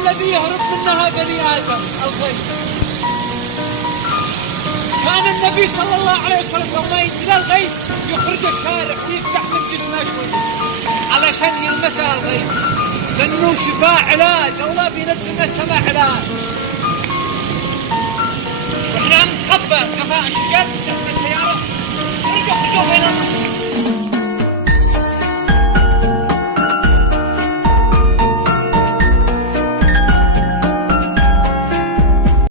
الذي يهرب منها بني آدم الغيث. كان النبي صلى الله عليه وسلم لما ينزل الغيث يخرج الشارع ويفتح من جسمه شوي علشان يلمسها الغيث، لأنه شفاء علاج. الله بينزل من السماء علاج. واحنا نخبى قفاء الشجر